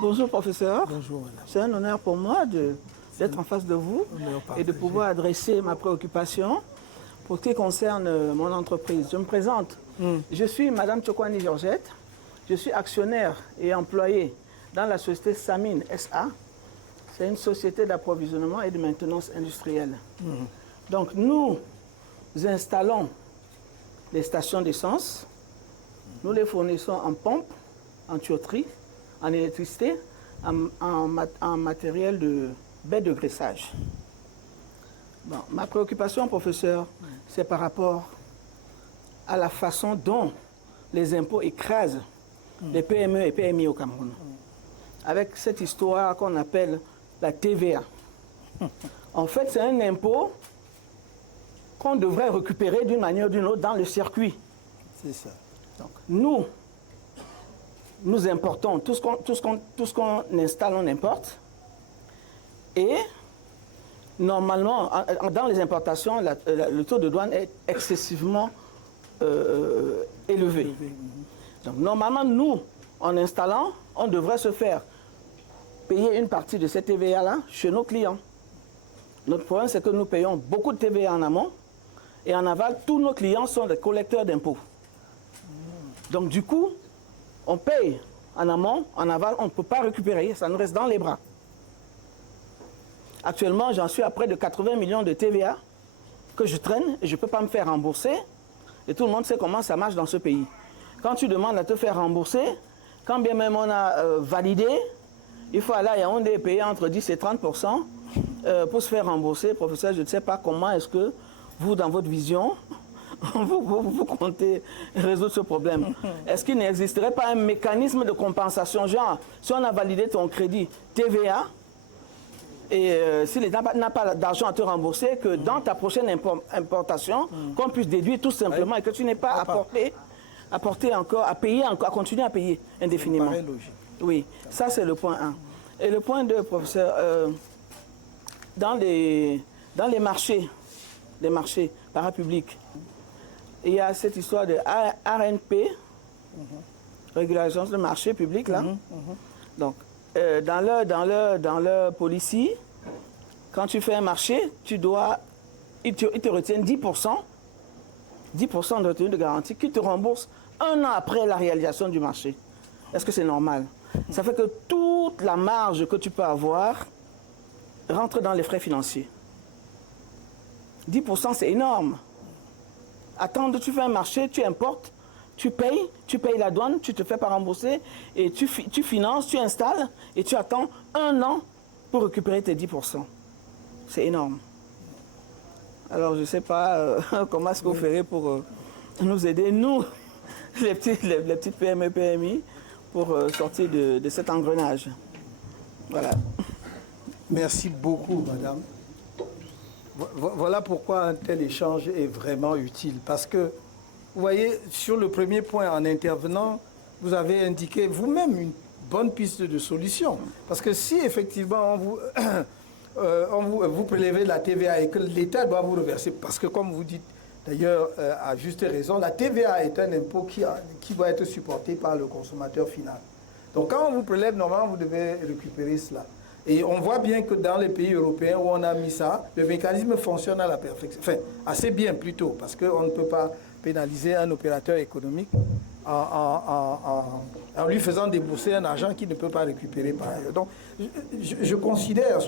Bonjour professeur. Bonjour madame. C'est un honneur pour moi d'être en face de vous et de pouvoir adresser ma préoccupation pour ce qui concerne mon entreprise. Je me présente. Je suis madame Tchokwani Georgette. Je suis actionnaire et employé dans la société Samine SA. C'est une société d'approvisionnement et de maintenance industrielle. Donc nous installons les stations d'essence. Nous les fournissons en pompe, en tuyauterie, en électricité, en matériel de baie de graissage. Bon, ma préoccupation, professeur, c'est par rapport à la façon dont les impôts écrasent les PME et PMI au Cameroun. Avec cette histoire qu'on appelle la TVA. En fait, c'est un impôt qu'on devrait récupérer d'une manière ou d'une autre dans le circuit. C'est ça. Donc, nous importons tout ce qu'on installe, on importe. Et normalement, dans les importations, le taux de douane est excessivement élevé. Donc, normalement, nous, en installant, on devrait se faire payer une partie de cette TVA-là chez nos clients. Notre problème, c'est que nous payons beaucoup de TVA en amont et en aval, tous nos clients sont des collecteurs d'impôts. Donc, du coup, on paye en amont, en aval, on ne peut pas récupérer, ça nous reste dans les bras. Actuellement, j'en suis à près de 80 millions de TVA que je traîne et je ne peux pas me faire rembourser. Et tout le monde sait comment ça marche dans ce pays. Quand tu demandes à te faire rembourser, quand bien même on a validé, il faut aller à Yaoundé et payer entre 10 et 30% pour se faire rembourser. Professeur, je ne sais pas comment est-ce que vous, dans votre vision, vous comptez résoudre ce problème. Est-ce qu'il n'existerait pas un mécanisme de compensation, genre, si on a validé ton crédit TVA, et si l'État n'a pas d'argent à te rembourser, que dans ta prochaine importation, qu'on puisse déduire tout simplement et que tu n'aies pas apporté encore, à payer encore, à continuer à payer indéfiniment. Ça paraît logique. Oui, ça c'est le point 1. Et le point 2, professeur, dans les marchés parapublics, il y a cette histoire de RNP, régulation de marché public, là. Donc, dans leur policy, quand tu fais un marché, ils te retiennent 10% de retenue de garantie qui te rembourse un an après la réalisation du marché. Est-ce que c'est normal? Ça fait que toute la marge que tu peux avoir rentre dans les frais financiers. 10%, c'est énorme. Attends, tu fais un marché, tu importes, tu payes la douane, tu te fais pas rembourser, et tu finances, tu installes, et tu attends un an pour récupérer tes 10%. C'est énorme. Alors, je ne sais pas comment est-ce que vous ferez pour nous aider, nous, les petites PME, PMI, pour sortir de cet engrenage. Voilà. Merci beaucoup, madame. Voilà pourquoi un tel échange est vraiment utile. Parce que, vous voyez, sur le premier point, en intervenant, vous avez indiqué vous-même une bonne piste de solution. Parce que si effectivement vous prélevez la TVA et que l'État doit vous reverser, parce que comme vous dites d'ailleurs à juste raison, la TVA est un impôt qui doit être supporté par le consommateur final. Donc quand on vous prélève, normalement, vous devez récupérer cela. Et on voit bien que dans les pays européens où on a mis ça, le mécanisme fonctionne à la perfection. Enfin, assez bien plutôt, parce qu'on ne peut pas pénaliser un opérateur économique en lui faisant débourser un argent qu'il ne peut pas récupérer par ailleurs. Donc, je considère,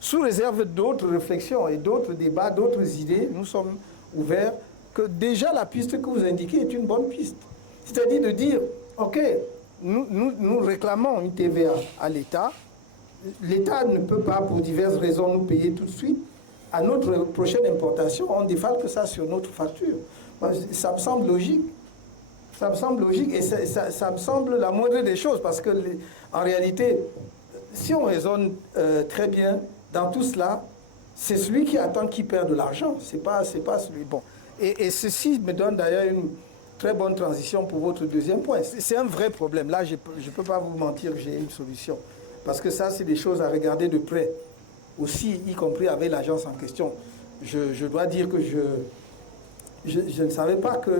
sous réserve d'autres réflexions et d'autres débats, d'autres idées, nous sommes ouverts, que déjà la piste que vous indiquez est une bonne piste. C'est-à-dire de dire, OK, nous réclamons une TVA à l'État. L'État ne peut pas, pour diverses raisons, nous payer tout de suite. À notre prochaine importation, on défalque ça sur notre facture. Ça me semble logique. Ça me semble logique et ça me semble la moindre des choses parce que, en réalité, si on raisonne très bien dans tout cela, c'est celui qui attend qui perd de l'argent. C'est pas celui. Bon. Et ceci me donne d'ailleurs une très bonne transition pour votre deuxième point. C'est un vrai problème. Là, je ne peux pas vous mentir que j'ai une solution. Parce que ça, c'est des choses à regarder de près. Aussi, y compris avec l'agence en question. Je dois dire que je ne savais pas que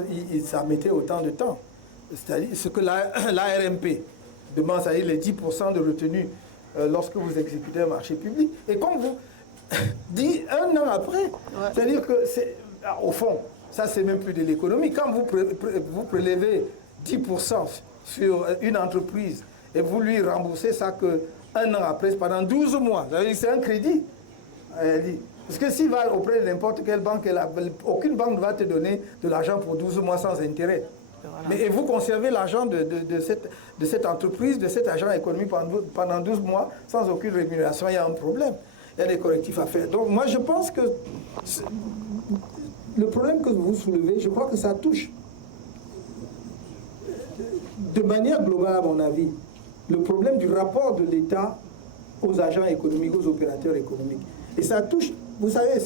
ça mettait autant de temps. C'est-à-dire ce que la RMP, demande, c'est-à-dire les 10% de retenue lorsque vous exécutez un marché public. Et comme vous dit un an après, c'est-à-dire que c'est, au fond, ça c'est même plus de l'économie. Quand vous prélevez 10% sur une entreprise et vous lui remboursez ça qu'un an après, pendant 12 mois, c'est un crédit. Parce que s'il va auprès de n'importe quelle banque, aucune banque ne va te donner de l'argent pour 12 mois sans intérêt. Voilà. Mais et vous conservez l'argent de cette entreprise, de cet agent économique pendant 12 mois sans aucune rémunération, il y a un problème. Il y a des correctifs à faire. Donc moi je pense que le problème que vous soulevez, je crois que ça touche de manière globale à mon avis le problème du rapport de l'État aux agents économiques, aux opérateurs économiques. Et ça touche, vous savez,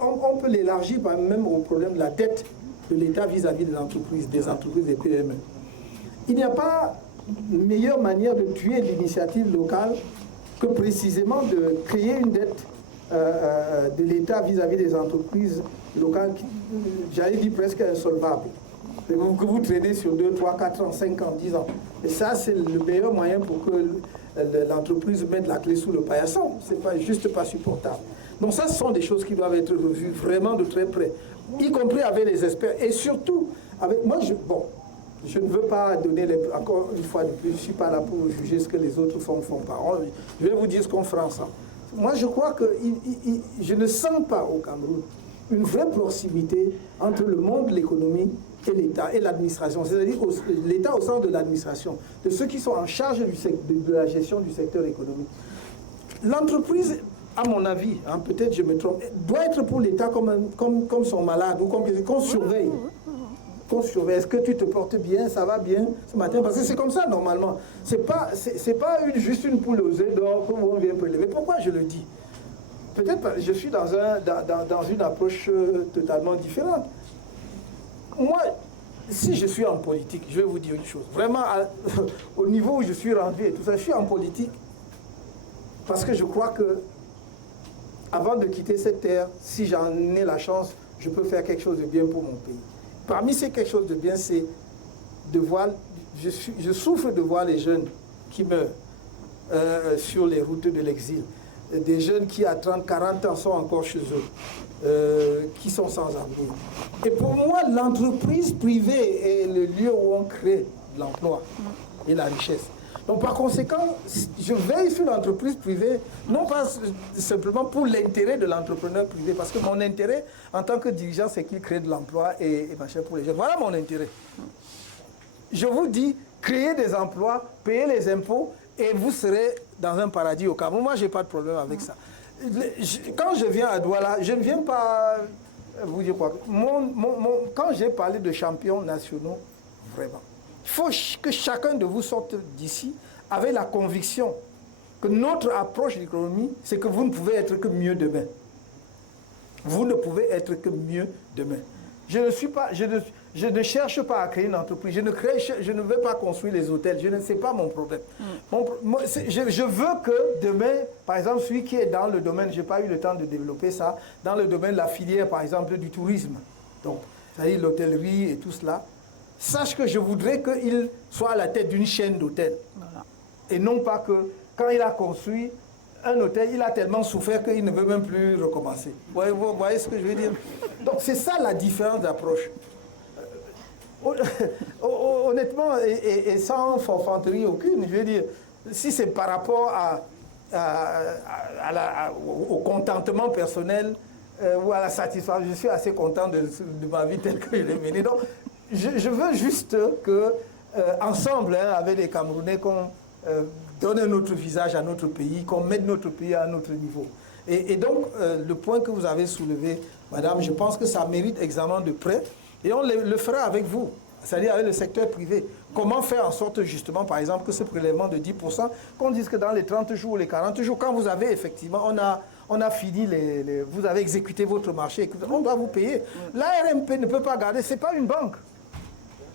on peut l'élargir même au problème de la dette de l'État vis-à-vis des entreprises des PME. Il n'y a pas meilleure manière de tuer l'initiative locale que précisément de créer une dette de l'État vis-à-vis des entreprises locales, j'allais dire presque insolvables, que vous traînez sur 2, 3, 4 ans, 5 ans, 10 ans. Et ça, c'est le meilleur moyen pour que l'entreprise mette la clé sous le paillasson. Ce n'est juste pas supportable. Donc ça, ce sont des choses qui doivent être revues vraiment de très près, y compris avec les experts. Et surtout, avec moi, je ne veux pas donner, encore une fois de plus, je ne suis pas là pour juger ce que les autres font pas. Je vais vous dire ce qu'on fera ensemble. Moi, je crois que je ne sens pas au Cameroun une vraie proximité entre le monde de l'économie et l'État et l'administration, c'est-à-dire l'État au sens de l'administration, de ceux qui sont en charge de la gestion du secteur économique. L'entreprise, à mon avis, peut-être je me trompe, doit être pour l'État comme son malade, ou qu'on surveille. Qu'on surveille. Est-ce que tu te portes bien, ça va bien ce matin? Parce que c'est comme ça normalement. C'est pas juste une poule aux œufs d'or que on vient prélever. Pourquoi je le dis? Peut-être que je suis dans une approche totalement différente. Moi, si je suis en politique, je vais vous dire une chose. Vraiment, au niveau où je suis rendu et tout ça, je suis en politique parce que je crois que avant de quitter cette terre, si j'en ai la chance, je peux faire quelque chose de bien pour mon pays. Parmi ces quelque chose de bien, c'est de voir, je souffre de voir les jeunes qui meurent sur les routes de l'exil. Des jeunes qui à 30, 40 ans sont encore chez eux, qui sont sans avenir. Et pour moi, l'entreprise privée est le lieu où on crée l'emploi et la richesse. Donc par conséquent, je veille sur l'entreprise privée, non pas simplement pour l'intérêt de l'entrepreneur privé, parce que mon intérêt en tant que dirigeant, c'est qu'il crée de l'emploi et machin pour les jeunes. Voilà mon intérêt. Je vous dis, créez des emplois, payez les impôts, et vous serez dans un paradis au Cameroun. Moi, je n'ai pas de problème avec ça. Quand je viens à Douala, je ne viens pas vous dire quoi. Quand j'ai parlé de champions nationaux, vraiment, il faut que chacun de vous sorte d'ici avec la conviction que notre approche de l'économie, c'est que vous ne pouvez être que mieux demain. Vous ne pouvez être que mieux demain. Je ne cherche pas à créer une entreprise. Je ne veux pas construire les hôtels. Ce n'est pas mon problème. Je veux que demain, par exemple, celui qui est dans le domaine, je n'ai pas eu le temps de développer ça, dans le domaine de la filière, par exemple, du tourisme, donc, c'est-à-dire l'hôtellerie et tout cela, sache que je voudrais qu'il soit à la tête d'une chaîne d'hôtels. Voilà. Et non pas que, quand il a construit un hôtel, il a tellement souffert qu'il ne veut même plus recommencer. Vous voyez ce que je veux dire? Donc c'est ça la différence d'approche. Honnêtement, et sans forfanterie aucune, je veux dire, si c'est par rapport au contentement personnel ou à la satisfaction, je suis assez content de ma vie telle que je l'ai menée. Donc je veux juste que, ensemble, avec les Camerounais, qu'on donne un autre visage à notre pays, qu'on mette notre pays à un autre niveau. Et donc, le point que vous avez soulevé, madame, je pense que ça mérite examen de près, et on le fera avec vous, c'est-à-dire avec le secteur privé. Comment faire en sorte, justement, par exemple, que ce prélèvement de 10%, qu'on dise que dans les 30 jours, les 40 jours, quand vous avez effectivement, on a fini, vous avez exécuté votre marché, on doit vous payer. L'ARMP ne peut pas garder, ce n'est pas une banque.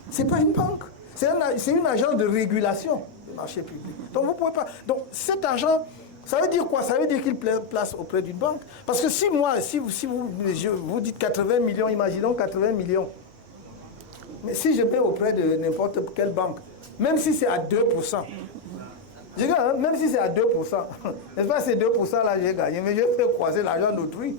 Ce n'est pas une banque. C'est une agence de régulation du marché public. Donc vous ne pouvez pas. Donc cet argent, ça veut dire quoi? Ça veut dire qu'il place auprès d'une banque. Parce que si vous dites 80 millions, imaginons 80 millions. Mais si je mets auprès de n'importe quelle banque, même si c'est à 2%, Je gagne, même si c'est à 2%, n'est-ce pas, ces 2% là, j'ai gagné, mais je fais croiser l'argent d'autrui.